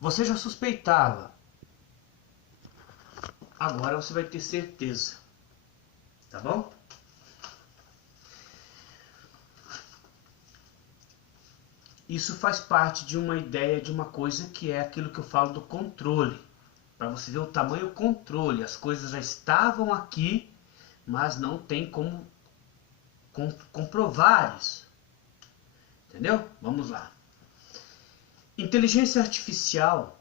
Você já suspeitava, agora você vai ter certeza, tá bom? Isso faz parte de uma ideia, de uma coisa que é aquilo que eu falo do controle. Para você ver o tamanho controle, as coisas já estavam aqui, mas não tem como comprovar isso. Entendeu? Vamos lá. Inteligência artificial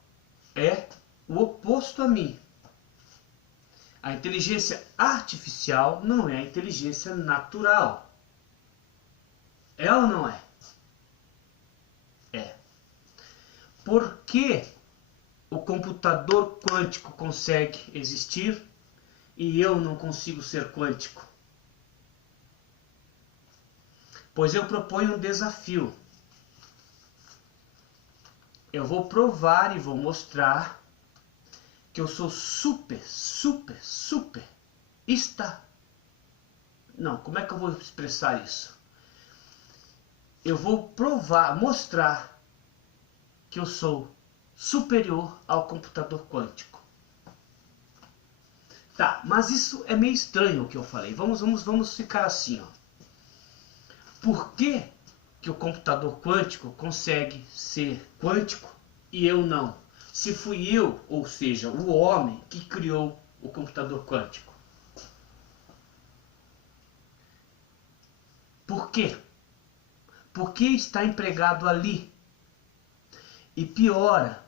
é o oposto a mim. A inteligência artificial não é a inteligência natural. É ou não é? É. Por que o computador quântico consegue existir e eu não consigo ser quântico? Pois eu proponho um desafio. Eu vou provar e vou mostrar que eu sou super Não, como é que eu vou expressar isso? Eu vou provar, mostrar que eu sou superior ao computador quântico. Tá, mas isso é meio estranho o que eu falei. Vamos ficar assim, ó. Por que que o computador quântico consegue ser quântico e eu não? Se fui eu, ou seja, o homem que criou o computador quântico. Por quê? Porque está empregado ali. E piora,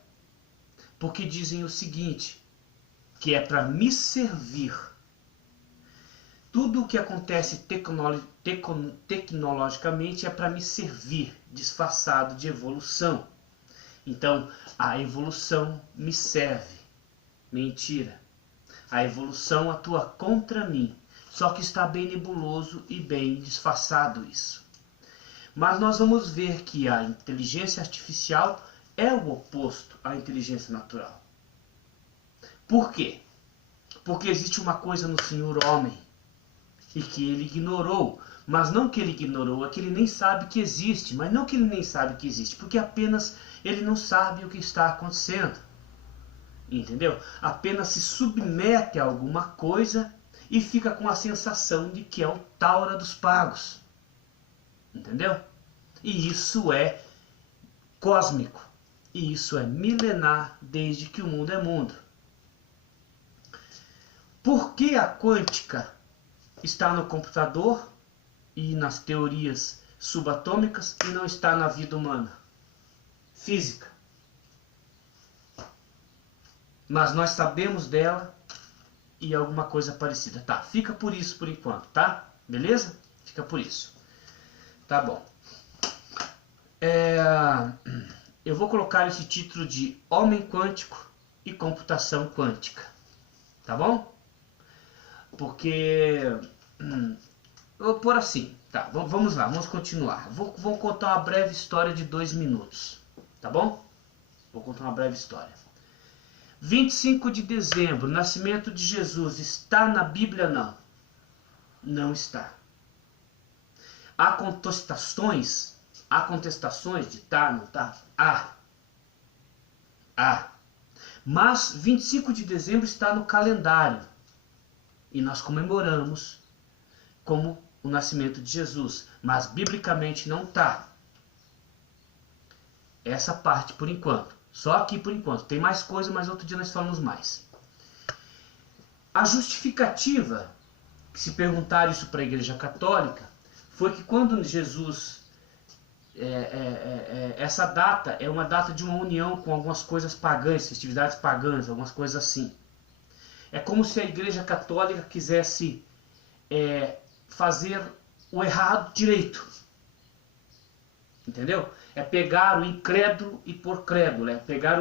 porque dizem o seguinte, que é para me servir. Tudo o que acontece tecnologicamente é para me servir, disfarçado de evolução. Então, a evolução me serve. Mentira. A evolução atua contra mim. Só que está bem nebuloso e bem disfarçado isso. Mas nós vamos ver que a inteligência artificial é o oposto à inteligência natural. Por quê? Porque existe uma coisa no Senhor homem e que ele ignorou. Mas não que ele ignorou, é que ele nem sabe que existe. Mas não que ele nem sabe que existe, porque apenas ele não sabe o que está acontecendo. Entendeu? Apenas se submete a alguma coisa e fica com a sensação de que é o Taura dos pagos. Entendeu? E isso é cósmico. E isso é milenar desde que o mundo é mundo. Por que a quântica está no computador e nas teorias subatômicas e não está na vida humana? Física. Mas nós sabemos dela e alguma coisa parecida. Tá, fica por isso por enquanto, tá? Beleza? Fica por isso. Tá bom. Eu vou colocar esse título de Homem Quântico e Computação Quântica. Tá bom? Porque... eu vou pôr assim. Tá, vamos lá, vamos continuar. Vou contar uma breve história de 2 minutos. Tá bom? Vou contar uma breve história. 25 de dezembro, nascimento de Jesus, está na Bíblia? Não. Não está. Há contestações de tá, não tá? Há. Mas 25 de dezembro está no calendário. E nós comemoramos como o nascimento de Jesus. Mas biblicamente não está. Essa parte por enquanto. Só aqui por enquanto. Tem mais coisa, mas outro dia nós falamos mais. A justificativa, que se perguntar isso para a Igreja Católica, foi que quando Jesus... essa data é uma data de uma união com algumas coisas pagãs, festividades pagãs, algumas coisas assim. É como se a Igreja Católica quisesse fazer o errado direito. Entendeu? É pegar o incrédulo e pôr crédulo. É pegar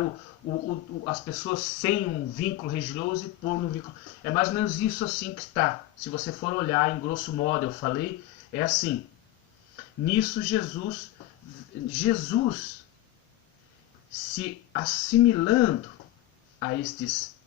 as pessoas sem um vínculo religioso e pôr no vínculo. É mais ou menos isso assim que está. Se você for olhar em grosso modo, eu falei, é assim. Nisso Jesus se assimilando a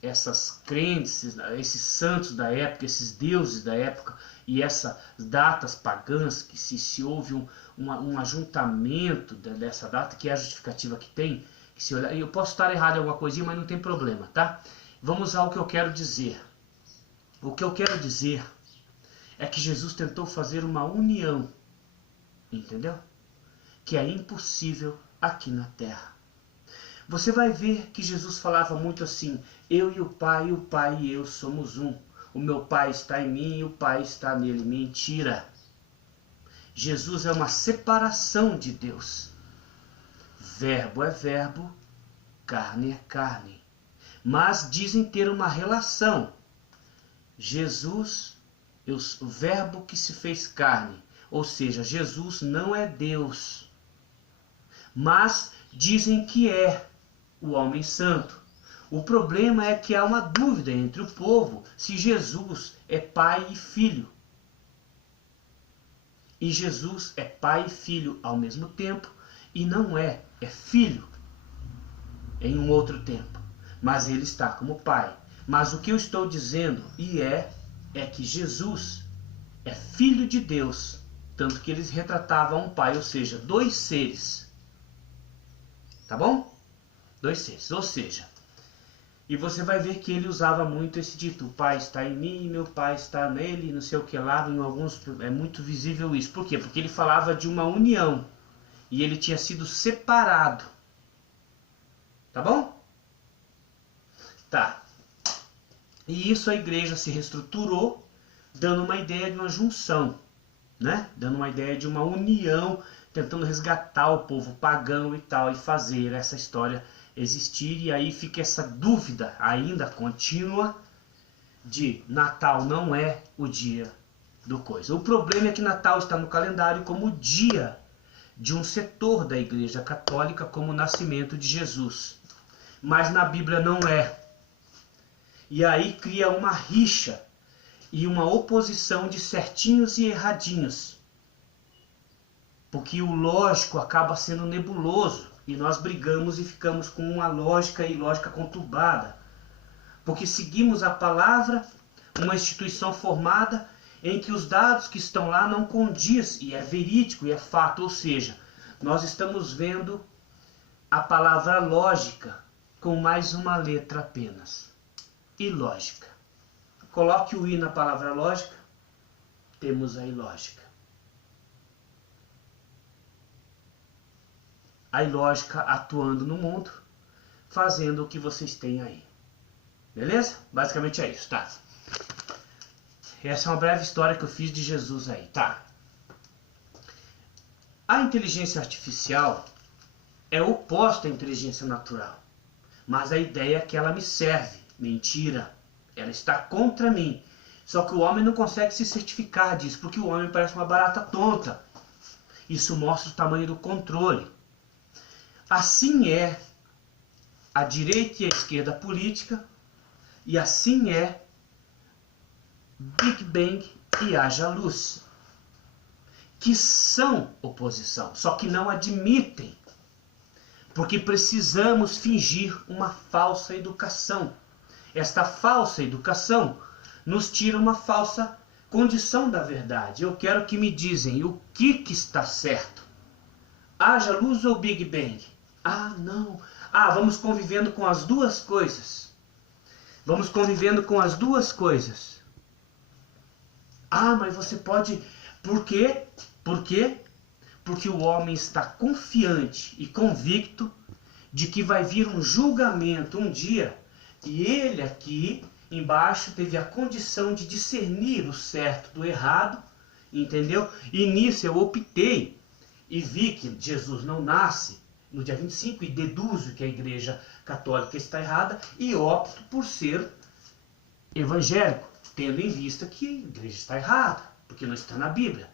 essas crenças, a esses santos da época, esses deuses da época e essas datas pagãs, que se houve um ajuntamento dessa data, que é a justificativa que tem, Se olhar, eu posso estar errado em alguma coisinha, mas não tem problema, tá? Vamos ao que eu quero dizer. O que eu quero dizer é que Jesus tentou fazer uma união, entendeu? Que é impossível aqui na terra. Você vai ver que Jesus falava muito assim: eu e o Pai e eu somos um. O meu Pai está em mim e o Pai está nele. Mentira. Jesus é uma separação de Deus. Verbo é verbo, carne é carne. Mas dizem ter uma relação. Jesus, o verbo que se fez carne. Ou seja, Jesus não é Deus. Mas dizem que é o homem santo. O problema é que há uma dúvida entre o povo se Jesus é pai e filho. E Jesus é pai e filho ao mesmo tempo, e não é filho em um outro tempo. Mas ele está como pai. Mas o que eu estou dizendo, é que Jesus é filho de Deus, tanto que eles retratavam um pai, ou seja, dois seres. Tá bom? Dois seres, ou seja, e você vai ver que ele usava muito esse dito: o Pai está em mim e meu Pai está nele, não sei o que lá. Em alguns é muito visível isso. Por quê? Porque ele falava de uma união e ele tinha sido separado. Tá bom? Tá. E isso a igreja se reestruturou, dando uma ideia de uma junção, né? Dando uma ideia de uma união, tentando resgatar o povo pagão e tal, e fazer essa história existir. E aí fica essa dúvida ainda contínua de Natal não é o dia do coisa. O problema é que Natal está no calendário como o dia de um setor da Igreja Católica, como o nascimento de Jesus. Mas na Bíblia não é. E aí cria uma rixa e uma oposição de certinhos e erradinhos. Porque o lógico acaba sendo nebuloso. E nós brigamos e ficamos com uma lógica e lógica conturbada. Porque seguimos a palavra, uma instituição formada em que os dados que estão lá não condiz, e é verídico, e é fato. Ou seja, nós estamos vendo a palavra lógica com mais uma letra apenas. Ilógica. Coloque o I na palavra lógica, temos a ilógica. A ilógica atuando no mundo, fazendo o que vocês têm aí. Beleza? Basicamente é isso, tá? Essa é uma breve história que eu fiz de Jesus aí, tá? A inteligência artificial é oposta à inteligência natural. Mas a ideia é que ela me serve. Mentira. Ela está contra mim. Só que o homem não consegue se certificar disso, porque o homem parece uma barata tonta. Isso mostra o tamanho do controle. Assim é a direita e a esquerda política, e assim é Big Bang e Haja Luz, que são oposição, só que não admitem, porque precisamos fingir uma falsa educação. Esta falsa educação nos tira uma falsa condição da verdade. Eu quero que me dizem o que está certo. Haja luz ou Big Bang? Ah, não. Ah, vamos convivendo com as duas coisas. Vamos convivendo com as duas coisas. Ah, mas você pode... Por quê? Por quê? Porque o homem está confiante e convicto de que vai vir um julgamento um dia, e ele aqui embaixo teve a condição de discernir o certo do errado, entendeu? E nisso eu optei e vi que Jesus não nasce no dia 25 e deduzo que a Igreja Católica está errada e opto por ser evangélico, tendo em vista que a Igreja está errada, porque não está na Bíblia.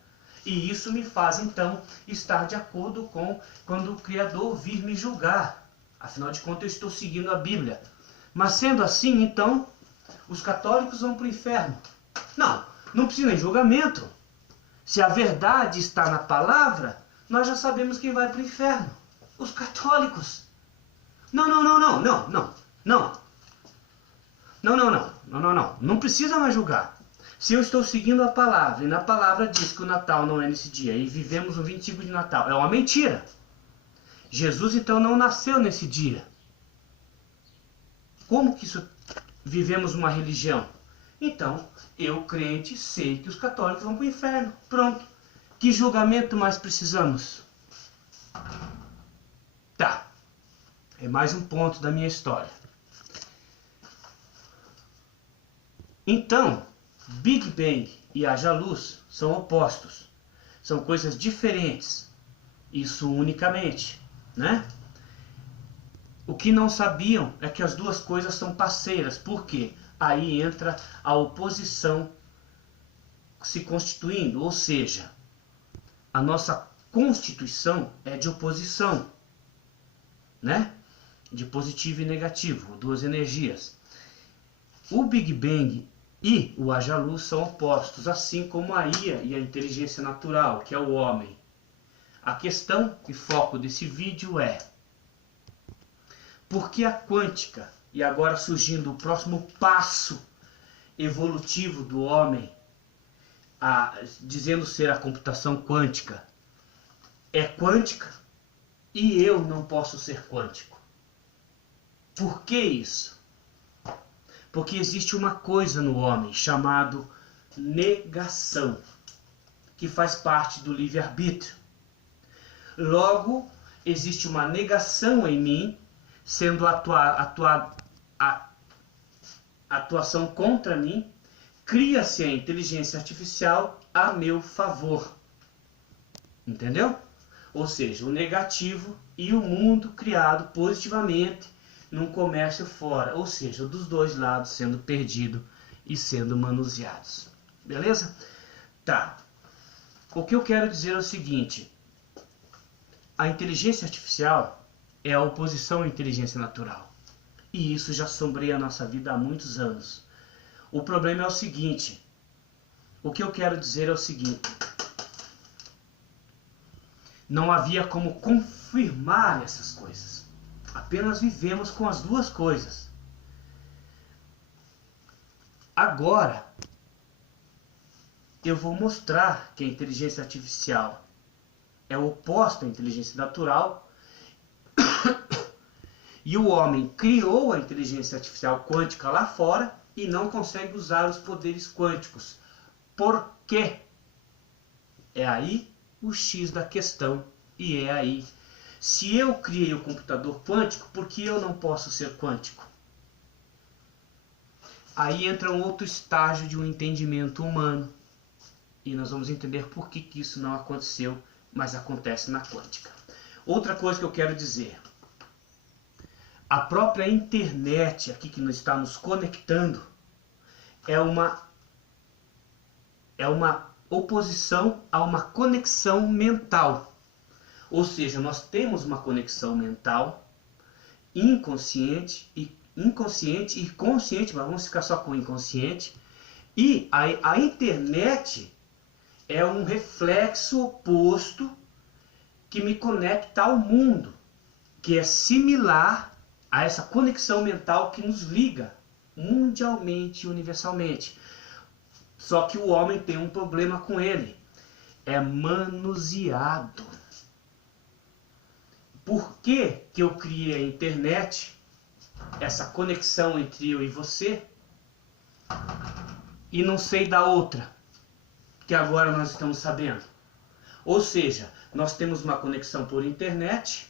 E isso me faz, então, estar de acordo com quando o Criador vir me julgar. Afinal de contas, eu estou seguindo a Bíblia. Mas sendo assim, então, os católicos vão para o inferno. Não, não precisa de julgamento. Se a verdade está na palavra, nós já sabemos quem vai para o inferno. Os católicos. Não. Não precisa mais julgar. Se eu estou seguindo a palavra, e na palavra diz que o Natal não é nesse dia, e vivemos o 25 de Natal, é uma mentira. Jesus então não nasceu nesse dia. Como que isso vivemos uma religião? Então, eu crente sei que os católicos vão para o inferno. Pronto. Que julgamento mais precisamos? Tá. É mais um ponto da minha história. Então, Big Bang e haja luz são opostos. São coisas diferentes. Isso unicamente, né? O que não sabiam é que as duas coisas são parceiras. Por quê? Aí entra a oposição se constituindo, ou seja, a nossa constituição é de oposição, né? De positivo e negativo, duas energias. O Big Bang e o haja luz são opostos, assim como a IA e a inteligência natural, que é o homem. A questão e foco desse vídeo é: por que a quântica, e agora surgindo o próximo passo evolutivo do homem, dizendo ser a computação quântica, é quântica e eu não posso ser quântico? Por que isso? Porque existe uma coisa no homem chamado negação, que faz parte do livre-arbítrio. Logo, existe uma negação em mim, sendo atuação contra mim, cria-se a inteligência artificial a meu favor. Entendeu? Ou seja, o negativo e o mundo criado positivamente num comércio fora. Ou seja, dos dois lados sendo perdido e sendo manuseados. Beleza? Tá. O que eu quero dizer é o seguinte: a inteligência artificial é a oposição à inteligência natural. E isso já sombreia a nossa vida há muitos anos. O problema é o seguinte: o que eu quero dizer é o seguinte: não havia como confirmar essas coisas. Apenas vivemos com as duas coisas. Agora, eu vou mostrar que a inteligência artificial é oposta à inteligência natural e o homem criou a inteligência artificial quântica lá fora e não consegue usar os poderes quânticos. Por quê? É aí o X da questão. E é aí: se eu criei o computador quântico, por que eu não posso ser quântico? Aí entra um outro estágio de um entendimento humano. E nós vamos entender por que isso não aconteceu, mas acontece na quântica. Outra coisa que eu quero dizer: a própria internet aqui que está nos conectando é uma oposição a uma conexão mental. Ou seja, nós temos uma conexão mental inconsciente e consciente, mas vamos ficar só com o inconsciente. E a internet é um reflexo oposto que me conecta ao mundo, que é similar a essa conexão mental que nos liga mundialmente e universalmente. Só que o homem tem um problema com ele: é manuseado. Por que eu criei a internet, essa conexão entre eu e você, e não sei da outra, que agora nós estamos sabendo? Ou seja, nós temos uma conexão por internet,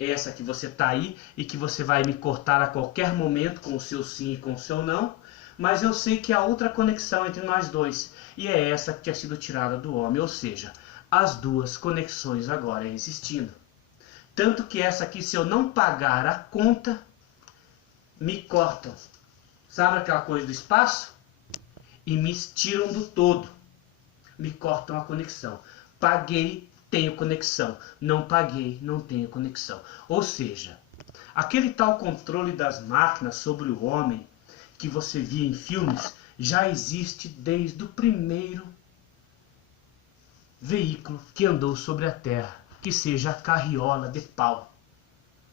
essa que você está aí e que você vai me cortar a qualquer momento com o seu sim e com o seu não, mas eu sei que há outra conexão entre nós dois, e é essa que tinha sido tirada do homem, ou seja, as duas conexões agora existindo. Tanto que essa aqui, se eu não pagar a conta, me cortam. Sabe aquela coisa do espaço? E me tiram do todo. Me cortam a conexão. Paguei, tenho conexão. Não paguei, não tenho conexão. Ou seja, aquele tal controle das máquinas sobre o homem que você via em filmes já existe desde o primeiro veículo que andou sobre a Terra, que seja a carriola de pau.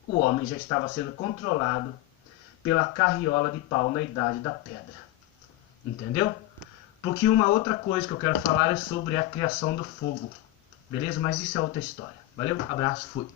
O homem já estava sendo controlado pela carriola de pau na Idade da Pedra. Entendeu? Porque uma outra coisa que eu quero falar é sobre a criação do fogo. Beleza? Mas isso é outra história. Valeu? Abraço, fui.